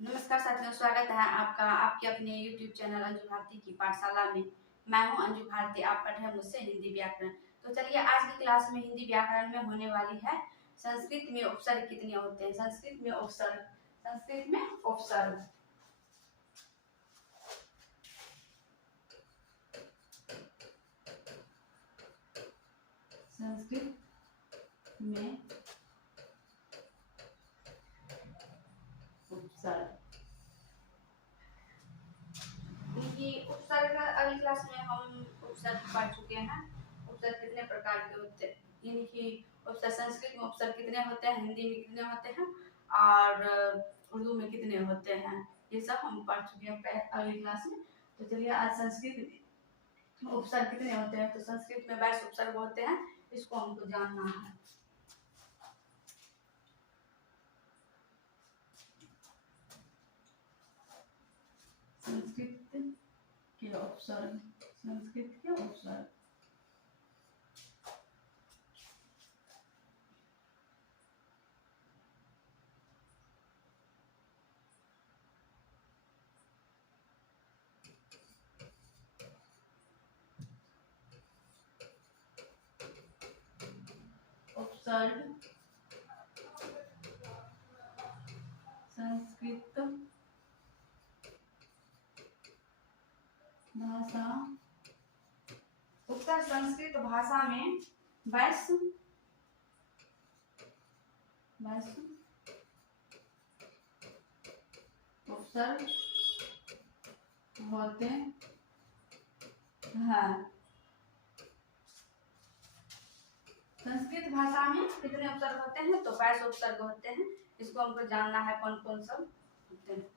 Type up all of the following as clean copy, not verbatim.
नमस्कार साथियों, स्वागत है आपका आपके अपने YouTube चैनल अंजू भारती की पाठशाला में। मैं हूं अंजू भारती। आप पढ़ रहे हैं मुझसे हिंदी व्याकरण। तो चलिए आज की क्लास में हिंदी व्याकरण में होने वाली है संस्कृत में उपसर्ग कितने होते हैं। संस्कृत में उपसर्ग संस्कृत में उपसर्ग संस्कृत में उपसर्ग। देखिए उपसर्ग अगली क्लास में हम उपसर्ग पढ़ चुके हैं। उपसर्ग कितने प्रकार के होते हैं, यानी कि उपसर्ग संस्कृत में उपसर्ग कितने होते हैं, हिंदी में कितने होते हैं और उर्दू में कितने होते हैं, ये सब हम पढ़ चुके हैं अगली क्लास में। तो चलिए आज संस्कृत में उपसर्ग कितने होते हैं। तो संस्कृत में 22 उपसर्ग होते हैं, इसको हमको जानना है। संस्कृत के उपसर्ग संस्कृत के उपसर्ग उपसर्ग संस्कृत भाषा उपसर्ग संस्कृत भाषा में 22 उपसर्ग होते हैं। संस्कृत भाषा में कितने उपसर्ग होते हैं, तो 22 उपसर्ग होते हैं। इसको हमको जानना है कौन कौन सब होते हैं।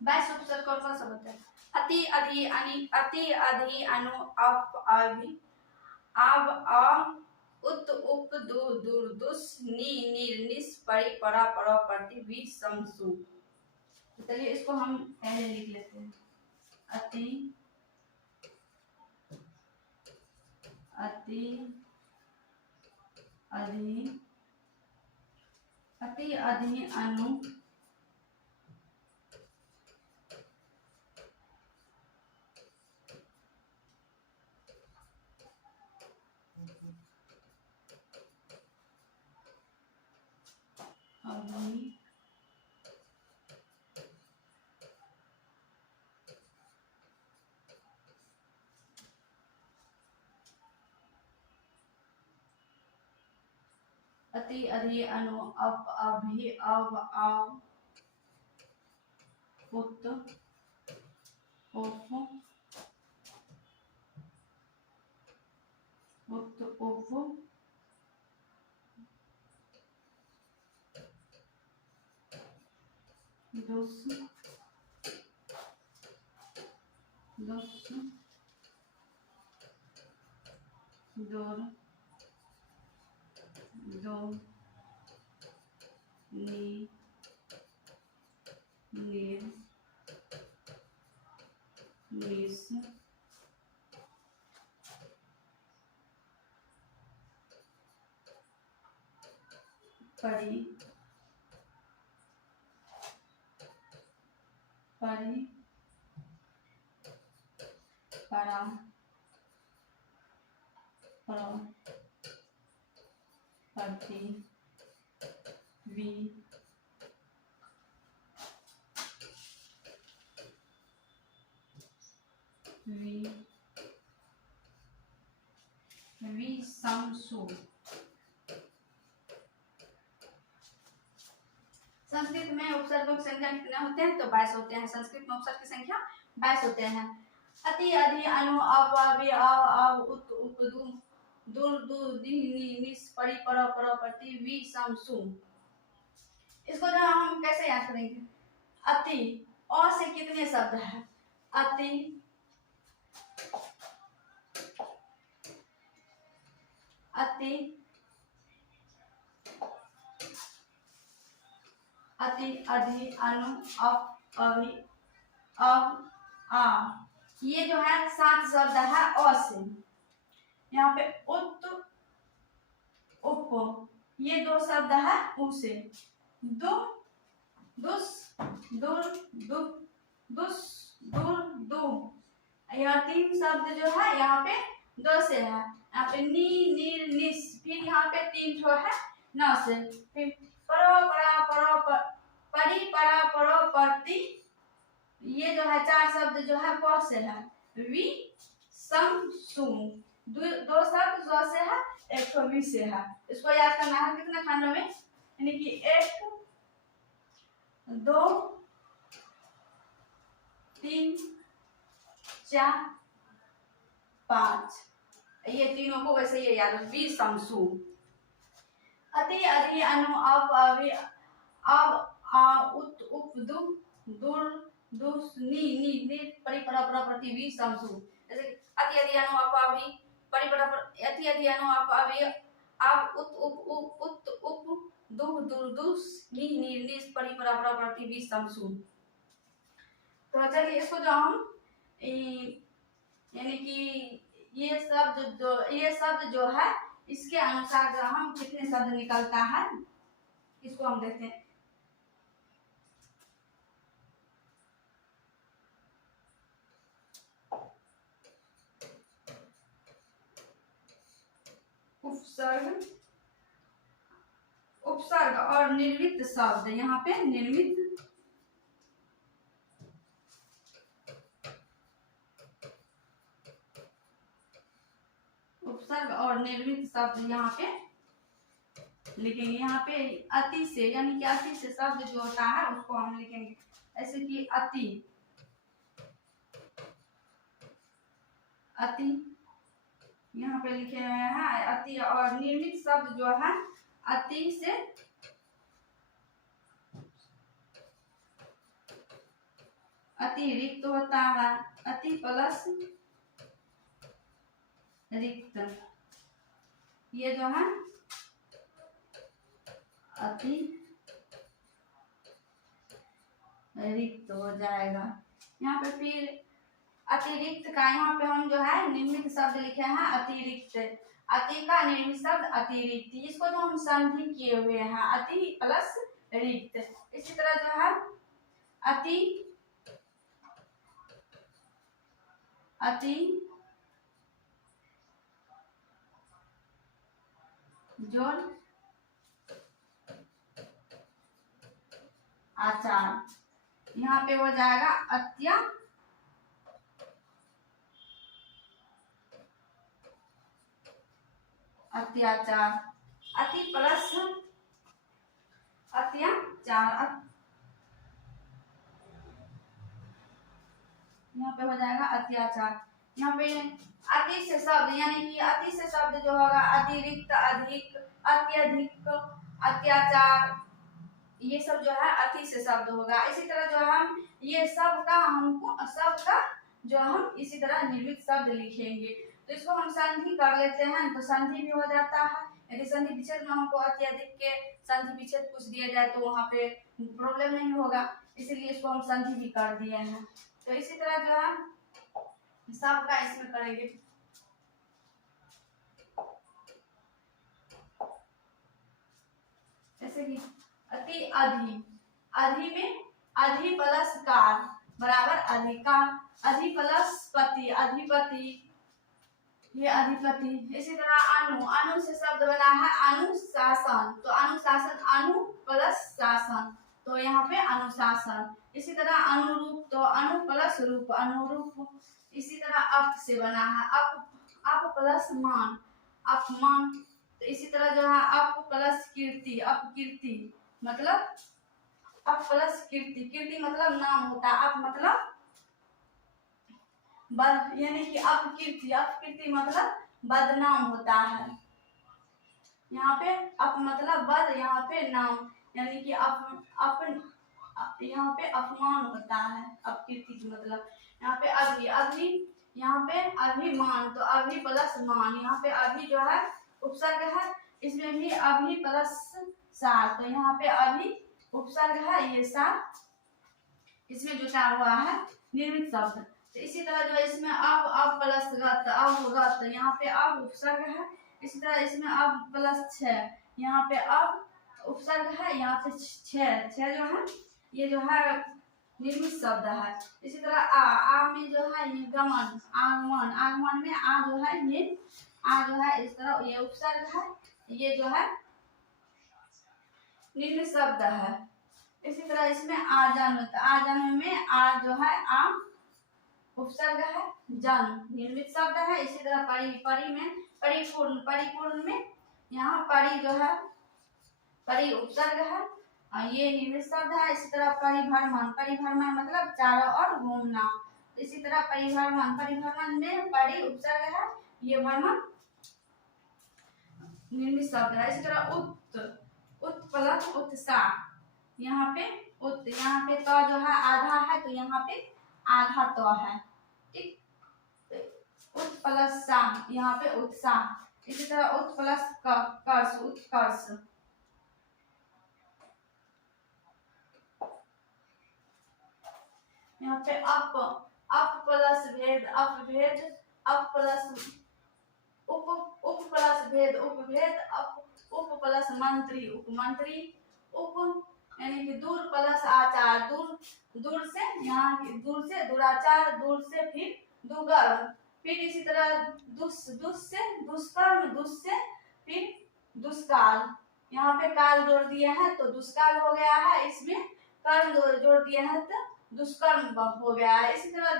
बाईस उपसर्ग कौन कौन सा होता है। अति अधि अनि अति अधि अनु अप अभि आव अ उत उप दु दुर दुस नि निर निस परि परा परो प्रति वि सम सु। तो चलिए इसको हम पहले लिख लेते हैं। अति अति अधि अति अधि अनु अभि अति अधि अनु अप अभि अव आव उत उप उत उप दुस दुस दुर दो नि निर निस परि परि परा परो प्रति वि वि सम सु। संस्कृत में उपसर्गों की संख्या कितने होते हैं, तो 22 होते हैं। संस्कृत में उपसर्ग की संख्या 22 होते हैं। अति अधि अनु अप अभि अव आव उत उप दु दुर दु दि नि निस परि परो परो प्रति वि सम सु। इसको जो हम कैसे याद करेंगे। अति अ से कितने शब्द है। अति अति अति अधि अनु अप अभि अव आ, ये जो है 7 शब्द है अ से। यहाँ पे उत उप, ये 2 शब्द है उ से। दु दुस दुर दुप दुस दुर दु, यह 3 शब्द जो है यहाँ पे 2 से है। यहाँ पे नी नीर निस, फिर यहाँ पे 3 ठो है न से। फिर परो परा परो परी परा परो परती, ये जो है 4 शब्द जो है प से है। वि सम सुम, 2 शब्द ज से है, 1 ठो वि से है। इसको याद करना है कितने खंडों में, यानी कि 1 2 3 4 5, ये तीनों को वैसे ये याद है। वि समसु, अति अधि अनु अप अवि अब आ उत उप दु दुर दुस नी नी नि परि परा परा प्रति वि समसु। जैसे अति अधि अनु अप अवि परि परा अति अधि अनु अप अवि अब उत उप उत उप दु दुर दुस नी नी नि परि परा परा प्रति वि समसु। तो चलिए इसको जो हम यानी कि ये शब्द जो है इसके अनुसार जो हम कितने शब्द निकलता है इसको हम देखते हैं। उपसर्ग उपसर्ग और निर्मित शब्द, यहाँ पे निर्मित उपसर्ग और निर्मित शब्द यहाँ पे लिखेंगे। यहाँ पे अति से, यानी कि अति से शब्द जो होता है उसको हम लिखेंगे ऐसे कि अति अति, यहाँ पे लिखे हुए हैं अति। और निर्मित शब्द जो है अति से अतिरिक्त होता है, अति प्लस रिक्त, ये जो है अति रिक्त हो जाएगा। यहाँ पे फिर अतिरिक्त का यहाँ पे हम जो है निर्मित शब्द लिखे हैं अतिरिक्त, अति का निर्मित शब्द अतिरिक्त, इसको जो हम संधि किए हुए हैं अति प्लस रिक्त। इसी तरह जो है अति अति जोड़ आचार, यहाँ पे हो जाएगा अत्याचार, अति प्लस अत्याचार, यहाँ पे हो जाएगा अत्याचार। यहाँ पे अति से शब्द, यानी कि अति से शब्द जो होगा अतिरिक्त, अधिक, अत्यधिक, अत्याचार, ये सब जो है अति से शब्द होगा। इसी तरह जो हम ये सब का जो हम इसी तरह निर्मित शब्द लिखेंगे। तो इसको हम संधि कर लेते हैं, तो संधि भी हो जाता है। यदि संधि विच्छेद में हमको अत्यधिक के संधि विच्छेद पूछ दिया जाए तो वहाँ पे प्रॉब्लम नहीं होगा, इसीलिए इसको हम संधि भी कर दिए हैं। तो इसी तरह जो है सब का इसमें करेंगे। जैसे कि अति अधि, अधि में अधि प्लस कार बराबर अधिकार, अधि प्लस पति अधिपति, ये अधिपति। इसी तरह अनु, अनु से शब्द बना है अनुशासन, तो अनुशासन अनु प्लस शासन, तो यहाँ पे अनुशासन। इसी तरह अनुरूप, तो अनु प्लस रूप अनुरूप। इसी तरह अप से बना है अप प्लस मान अपमान। तो इसी तरह जो है अप प्लस कीर्ति अपकीर्ति, मतलब अप प्लस कीर्ति, कीर्ति मतलब नाम होता है, अप मतलब बद, यानी कि अपकीर्ति, अपकीर्ति मतलब बदनाम होता है। यहाँ पे अप मतलब बद, यहाँ पे नाम, यानी कि यहाँ पे अपमान होता है अपकीर्ति की मतलब। यहाँ पे अभि, अभि यहाँ पे अभिमान, तो अभि प्लस मान, यहाँ पे अभि जो है उपसर्ग है, इसमें भी अभि प्लस सार, तो यहाँ पे अभि उपसर्ग है, ये सार इसमें जुटा हुआ है निर्मित शब्द। तो इसी तरह जो है इसमें अब प्लस गत अब होगा तो यहाँ पे अब उपसर्ग है। इसी तरह इसमें अब प्लस छ, यहाँ पे अब उपसर्ग है, यहाँ पे छ जो है ये जो है निर्मित शब्द है। इसी तरह आ में जो है ये गमन आगमन, आगमन में आ जो है ये आ जो है इस तरह ये उपसर्ग है, ये जो है निर्मित शब्द है। इसी तरह इसमें आजन, तो आजन में आ जो है आ उपसर्ग है, जन निर्मित शब्द है। इसी तरह परि में परिपूर्ण में यहाँ परि जो है परि उपसर्ग है और ये निर्मित शब्द है। इसी तरह परिभ्रमण मतलब चारों ओर घूमना। इसी तरह परिभ्रमण में परि उपसर्ग है, ये भ्रमण निर्मित शब्द है। इसी तरह उत प्लस उत्साह, यहाँ पे तो जो है आधा है तो यहाँ पे आधा तो है, ठीक। उत प्लस साह, यहाँ पे उत्साह। इसी तरह उत प्लस कर्ष उत्कर्ष, यहाँ पे अप प्लस भेद अपभेद, अप प्लस उप प्लस भेद उपभेद, उप प्लस मंत्री उपमंत्री, उप यानी कि दूर प्लस आचार दूर से यहाँ दूर से दुराचार, दूर से फिर दुर्गर्भ, फिर इसी तरह दुस से दुष्कर्म, दुस से फिर दुष्काल, यहाँ पे काल जोड़ दिया है तो दुष्काल हो गया है, इसमें कर्म जोड़ दिया है तो दुष्कर्म हो गया है। इसी तरह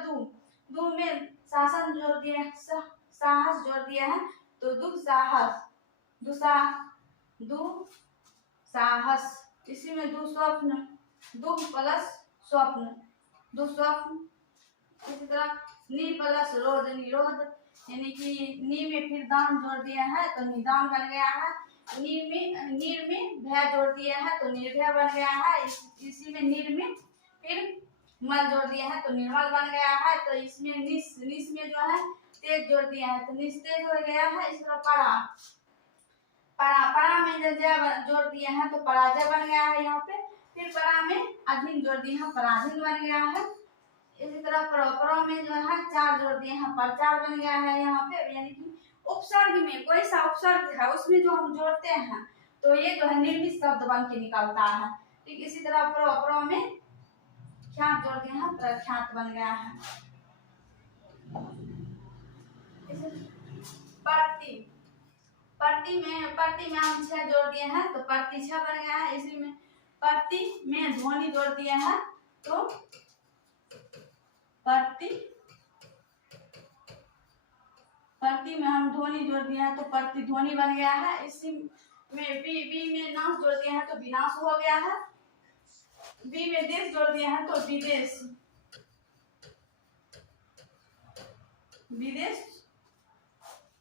दू में शासन जोड़ दिया है, साहस जोड़ दिया है तो दुस्साहस दुस्साहस। इसी में दुस्वप्न, दुख प्लस स्वप्न दुस्वप्न। इसी तरह नि प्लस रोध निरोध, यानी कि नि में फिर दान जोड़ दिया है तो निदान बन गया है, नीर में भय जोड़ दिया है तो निर्भय बन गया है। इसी में नीर में फिर मल जोड़ दिया है तो निर्मल बन गया है। तो इसमें निस में जो है तेज जोड़ दिया है तो निस्तेज हो गया है। इस तरह परा में जो जोड़ दिया है तो पराजय बन गया है यहाँ पे। फिर परा में अधीन जोड़ दिया है पराधीन बन गया है। इसी तरह प्र में जो है चार जोड़ दिए हैं प्रचार बन गया है यहाँ पे। यानी कि उपसर्ग में कोई सा उपसर्ग है उसमें जो हम जोड़ते हैं तो ये जो है निर्मित शब्द बन के निकलता है, ठीक। इसी तरह प्र में ख्यात जोड़ दिए हैं प्रख्यात बन गया है। प्रति में हम छह जोड़ दिए हैं तो प्रतिशा बन गया है। इसी में प्रति में ध्वनि जोड़ दिए हैं तो प्रति में हम ध्वनि जोड़ दिए हैं तो प्रतिध्वनि बन गया है। इसी में बी में नाश जोड़ दिए हैं तो विनाश हो गया है। बी में देश जोड़ दिए हैं तो विदेश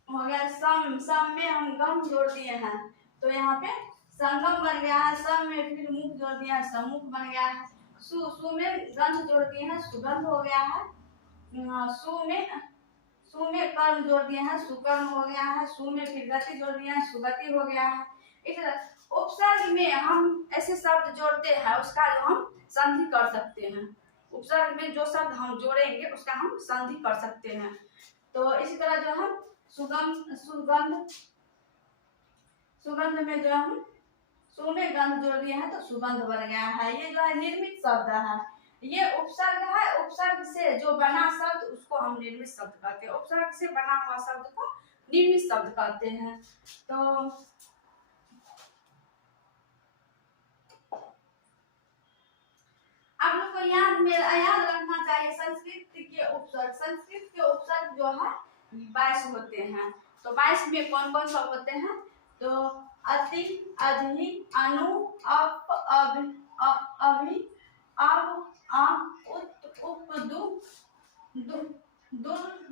हो गया। सम में हम गम जोड़ दिए हैं तो यहाँ पे संगम बन गया है। सम में फिर मुख जोड़ दिया है सम्मुख बन गया है। सु में गंध जोड़ दिए हैं सुगंध हो गया है। सु में कर्म जोड़ दिए हैं सुकर्म हो गया है। सु में फिर गति जोड़ दिया है सुगति हो गया है। इस तरह उपसर्ग में हम ऐसे शब्द जोड़ते हैं उसका जो हम संधि कर सकते हैं। उपसर्ग में जो शब्द हम जोड़ेंगे उसका हम संधि कर सकते हैं। तो इसी तरह जो हम सुगंध में जो हम सु में गंध जोड़ दिए हैं तो सुगंध बन गया है। ये जो है निर्मित शब्द है, ये उपसर्ग है। उपसर्ग से जो बना शब्द उसको हम निर्मित शब्द कहते हैं। उपसर्ग से बना हुआ शब्द को निर्मित शब्द कहते हैं। तो आप लोग को याद रखना चाहिए संस्कृत के उपसर्ग जो है 22 होते हैं। तो 22 में कौन कौन सा होते हैं तो अति अधि अनु अप अभि अब उत उप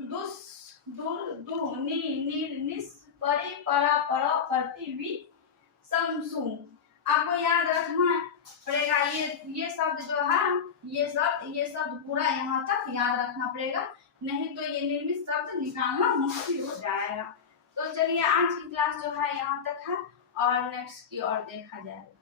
दुस दुर नि निर निस परि परा पर प्रति वि समसु। आपको याद रखना पड़ेगा ये शब्द जो है ये शब्द पूरा यहाँ तक याद रखना पड़ेगा, नहीं तो ये निर्मित शब्द निकालना मुश्किल हो जाएगा। तो चलिए आज की क्लास जो है यहाँ तक है और नेक्स्ट की ओर देखा जाएगा।